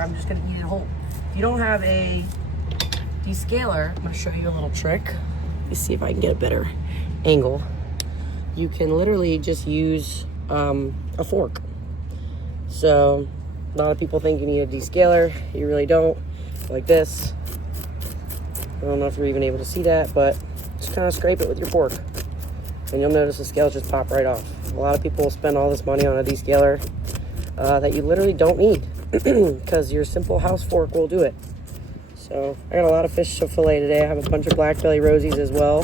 I'm just gonna eat it whole. If you don't have a descaler, I'm gonna show you a little trick. Let me see if I can get a better angle. You can literally just use a fork. So a lot of people think you need a descaler. You really don't. Like this. I don't know if you're even able to see that, but just kind of scrape it with your fork. And you'll notice the scales just pop right off. A lot of people spend all this money on a descaler that you literally don't need because your simple house fork will do it. So I got a lot of fish to fillet today. I have a bunch of black belly rosies as well.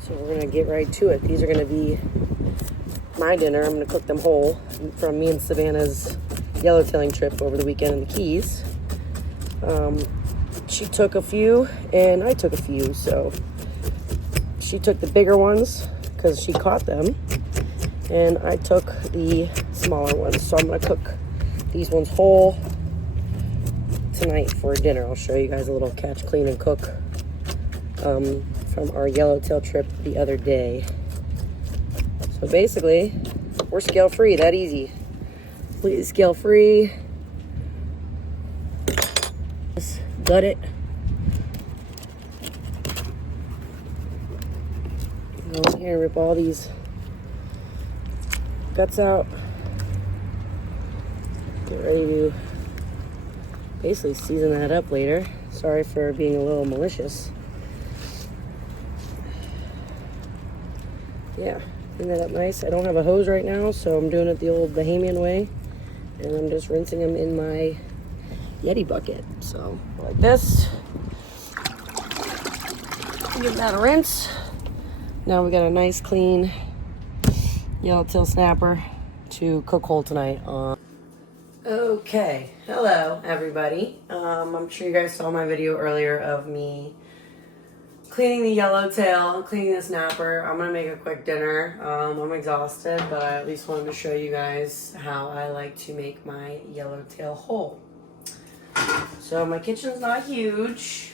So we're gonna get right to it. These are gonna be my dinner. I'm gonna cook them whole from me and Savannah's yellowtailing trip over the weekend in the Keys. She took a few and I took a few. So she took the bigger ones because she caught them, and I took the smaller ones. So I'm gonna cook these ones whole tonight for dinner. I'll show you guys a little catch, clean, and cook from our yellowtail trip the other day. So basically, we're scale free, that easy. Completely scale free. Just gut it. Go in here and rip all these guts out. Get ready to basically season that up later. Sorry for being a little malicious. Yeah, clean that up nice. I don't have a hose right now, so I'm doing it the old Bahamian way. And I'm just rinsing them in my Yeti bucket. So, like this. Give that a rinse. Now we got a nice, clean yellowtail snapper to cook whole tonight on. Okay, hello everybody. I'm sure you guys saw my video earlier of me cleaning the yellowtail and cleaning the snapper. I'm gonna make a quick dinner. I'm exhausted, but I at least wanted to show you guys how I like to make my yellowtail whole. So my kitchen's not huge.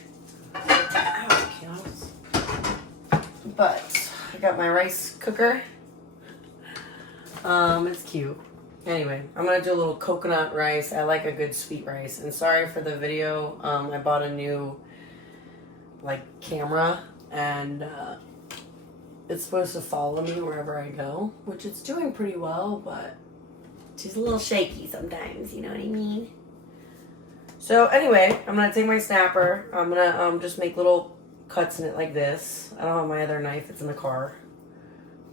Ow, cows. But I got my rice cooker. It's cute. Anyway, I'm gonna do a little coconut rice. I like a good sweet rice. And sorry for the video. I bought a new camera, and it's supposed to follow me wherever I go, which it's doing pretty well, but she's a little shaky sometimes, you know what I mean? So anyway, I'm gonna take my snapper. I'm gonna just make little cuts in it like this. I don't have my other knife, it's in the car.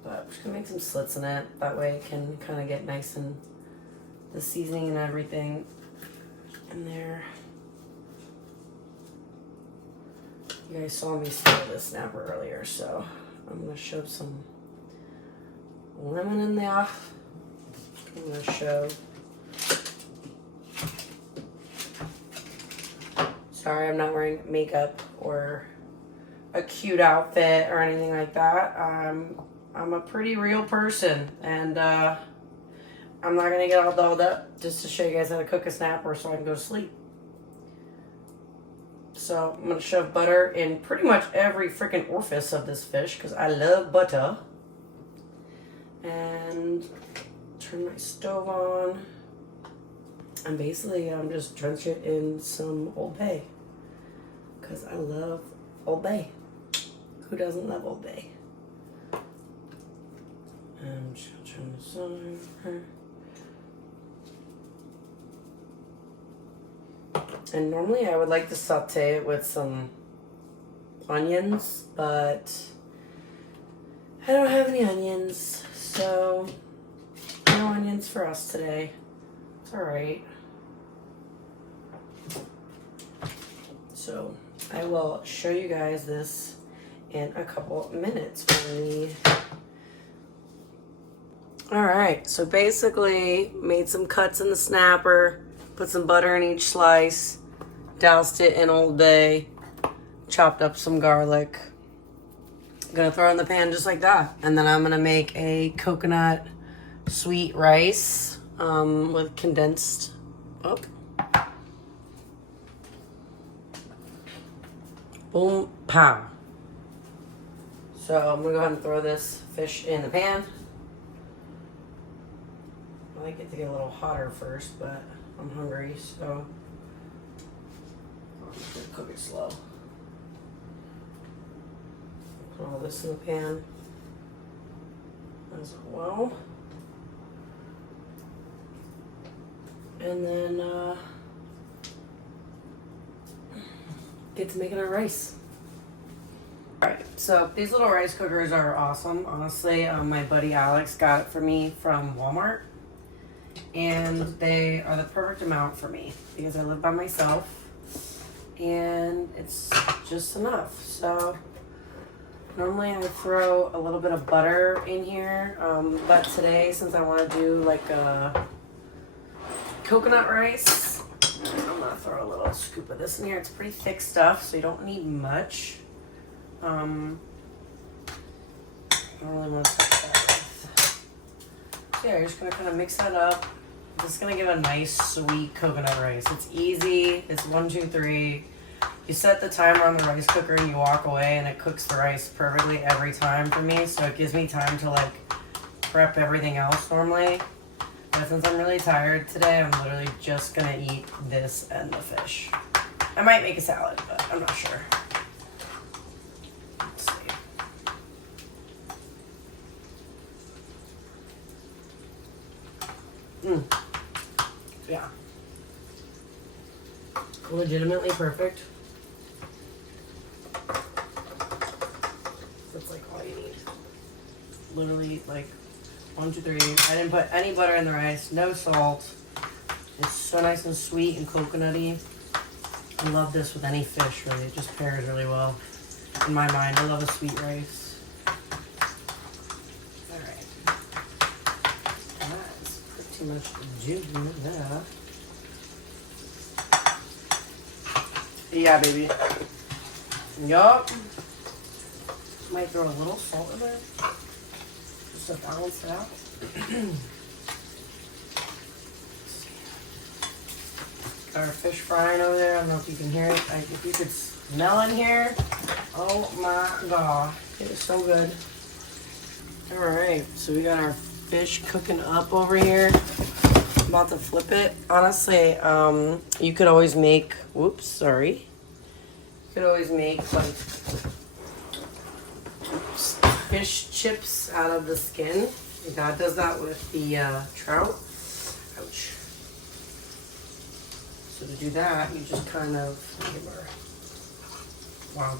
But I'm just gonna make some slits in it. That way it can kind of get nice and the seasoning and everything in there. You guys saw me stir this snapper earlier, so I'm gonna shove some lemon in there. I'm gonna show. Sorry, I'm not wearing makeup or a cute outfit or anything like that. I'm a pretty real person, and I'm not gonna get all dolled up just to show you guys how to cook a snapper so I can go to sleep. So I'm gonna shove butter in pretty much every freaking orifice of this fish because I love butter. And turn my stove on. And basically I'm just drench it in some Old Bay because I love Old Bay. Who doesn't love Old Bay? And I'm just gonna turn this on. And normally I would like to saute it with some onions, but I don't have any onions, so no onions for us today. It's alright. So I will show you guys this in a couple minutes when we... Alright, so basically made some cuts in the snapper, put some butter in each slice, doused it in Old Bay, chopped up some garlic. I'm gonna throw it in the pan just like that. And then I'm gonna make a coconut sweet rice with condensed, boom, pow. So I'm gonna go ahead and throw this fish in the pan. I like it to get a little hotter first, but I'm hungry, so I'm just gonna cook it slow. Put all this in the pan as well. And then get to making our rice. Alright, so these little rice cookers are awesome. Honestly, my buddy Alex got it for me from Walmart. And they are the perfect amount for me because I live by myself. And it's just enough. So normally I throw a little bit of butter in here. But today, since I want to do like a coconut rice, I'm going to throw a little scoop of this in here. It's pretty thick stuff, so you don't need much. I don't really want to touch that with. So yeah, you're just gonna kind of mix that up. This is gonna give a nice sweet coconut rice. It's easy. It's 1, 2, 3. You set the timer on the rice cooker and you walk away, and it cooks the rice perfectly every time for me. So it gives me time to like prep everything else normally. But since I'm really tired today, I'm literally just gonna eat this and the fish. I might make a salad, but I'm not sure. Yeah. Legitimately perfect. That's like all you need. Literally like 1, 2, 3. I didn't put any butter in the rice, no salt. It's so nice and sweet and coconutty. I love this with any fish, really. It just pairs really well. In my mind, I love a sweet rice. Too much juice in there. Yeah, baby. Yup. Might throw a little salt in there just to balance it out. Got our fish frying over there. I don't know if you can hear it. If you could smell in here. Oh my god. It is so good. Alright, so we got our fish cooking up over here. I'm about to flip it. Honestly, you could always make, whoops, sorry. You could always make like fish chips out of the skin. Your dad does that with the trout. Ouch. So to do that, you just kind of, wow.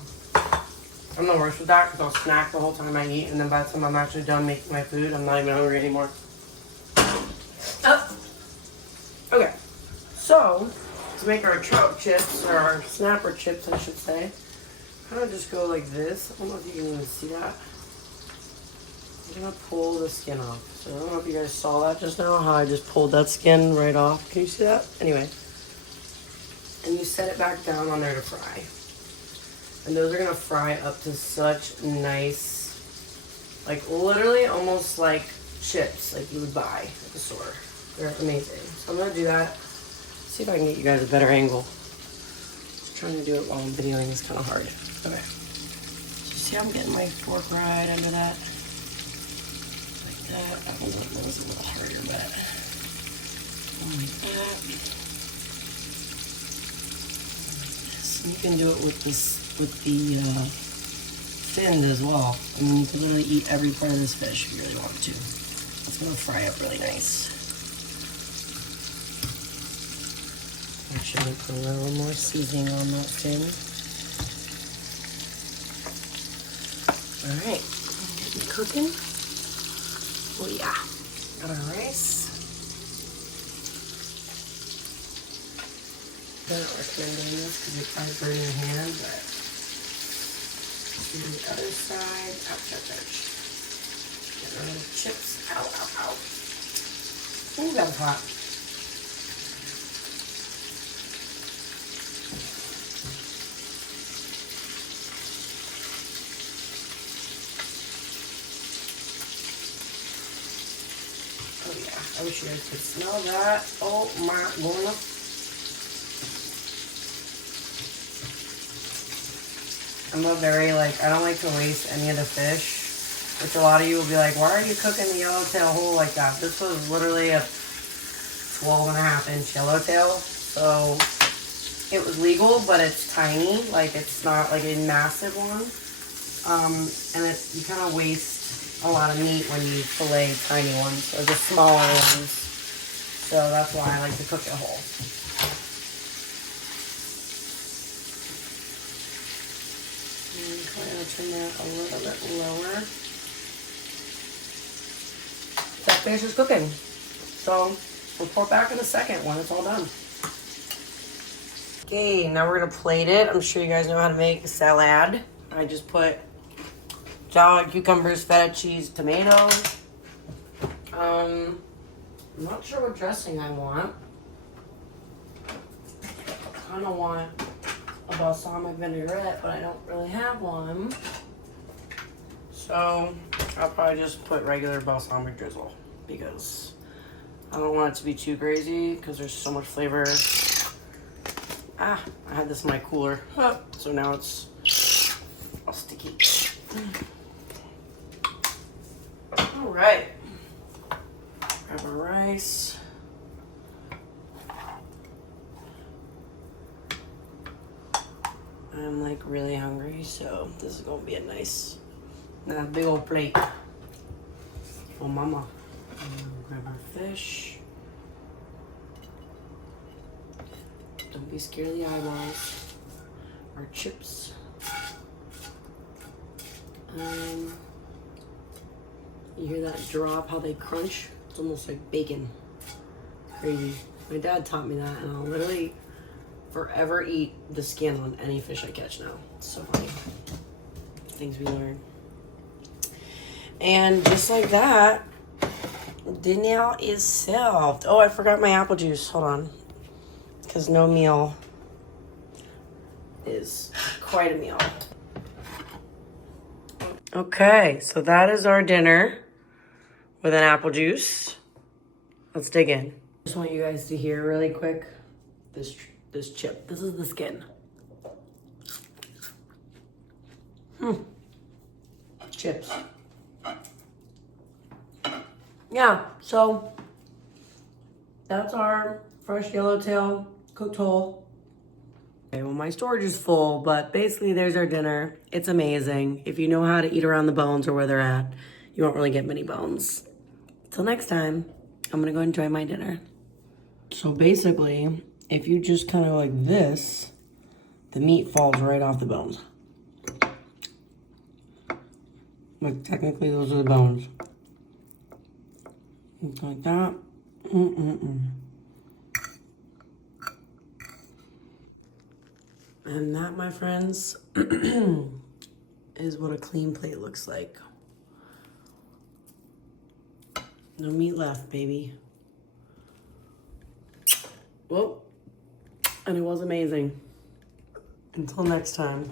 I'm the worst with that because I'll snack the whole time I eat, and then by the time I'm actually done making my food, I'm not even hungry anymore. Okay, so to make our trout chips, or our snapper chips, I should say, kind of just go like this. I don't know if you can even see that. I'm gonna pull the skin off. So I don't know if you guys saw that just now, how I just pulled that skin right off. Can you see that? Anyway, and you set it back down on there to fry. And those are gonna fry up to such nice, like literally almost like chips, like you would buy at the store. They're amazing. So I'm gonna do that. See if I can get you guys a better angle. Just trying to do it while I'm videoing is kind of hard. Okay. So see how I'm getting my fork right under that? Like that. I don't know if that was a little harder, but like that. So you can do it with this. With the fin as well. I mean, you can literally eat every part of this fish if you really want to. It's going to fry up really nice. Actually, put a little more seasoning on that fin. Alright, getting cooking. Oh yeah. Got our rice. I don't recommend doing this because it kind of burns your hand, but do the other side. Ouch, ouch, ouch. Get rid of the chips. Ow, ow, ow. Ooh, that was hot. Oh yeah, I wish you guys could smell that. Oh my lord. I'm a very, I don't like to waste any of the fish, which a lot of you will be like, why are you cooking the yellowtail whole like that? This was literally a 12.5-inch yellowtail. So it was legal, but it's tiny. Like, it's not like a massive one. And you kind of waste a lot of meat when you fillet tiny ones, or the smaller ones. So that's why I like to cook it whole. I'm going to turn that a little bit lower. That finishes cooking. So we'll pour back in a second when it's all done. Okay, now we're gonna plate it. I'm sure you guys know how to make salad. I just put salad, cucumbers, feta cheese, tomato. I'm not sure what dressing I want. I kind of want a balsamic vinaigrette, but I don't really have one. So I'll probably just put regular balsamic drizzle because I don't want it to be too crazy because there's so much flavor. I had this in my cooler, so now it's all sticky. All right, grab our rice. I'm like really hungry, so this is gonna be a nice big old plate for mama. Grab our fish. Don't be scared of the eyeballs. Our chips. You hear that drop, how they crunch? It's almost like bacon. Crazy. My dad taught me that, and I'll literally forever eat the skin on any fish I catch now. It's so funny. Things we learn. And just like that, dinner is served. Oh, I forgot my apple juice. Hold on. Because no meal is quite a meal. Okay, so that is our dinner with an apple juice. Let's dig in. Just want you guys to hear really quick this chip. This is the skin. Chips. Yeah, so that's our fresh yellowtail cooked whole. Okay, well, my storage is full, but basically there's our dinner. It's amazing. If you know how to eat around the bones or where they're at, you won't really get many bones. Till next time, I'm gonna go enjoy my dinner. So basically, if you just kind of like this, the meat falls right off the bones. Like technically those are the bones. Like that. And that, my friends, is what a clean plate looks like. No meat left, baby. Whoa. And it was amazing. Until next time.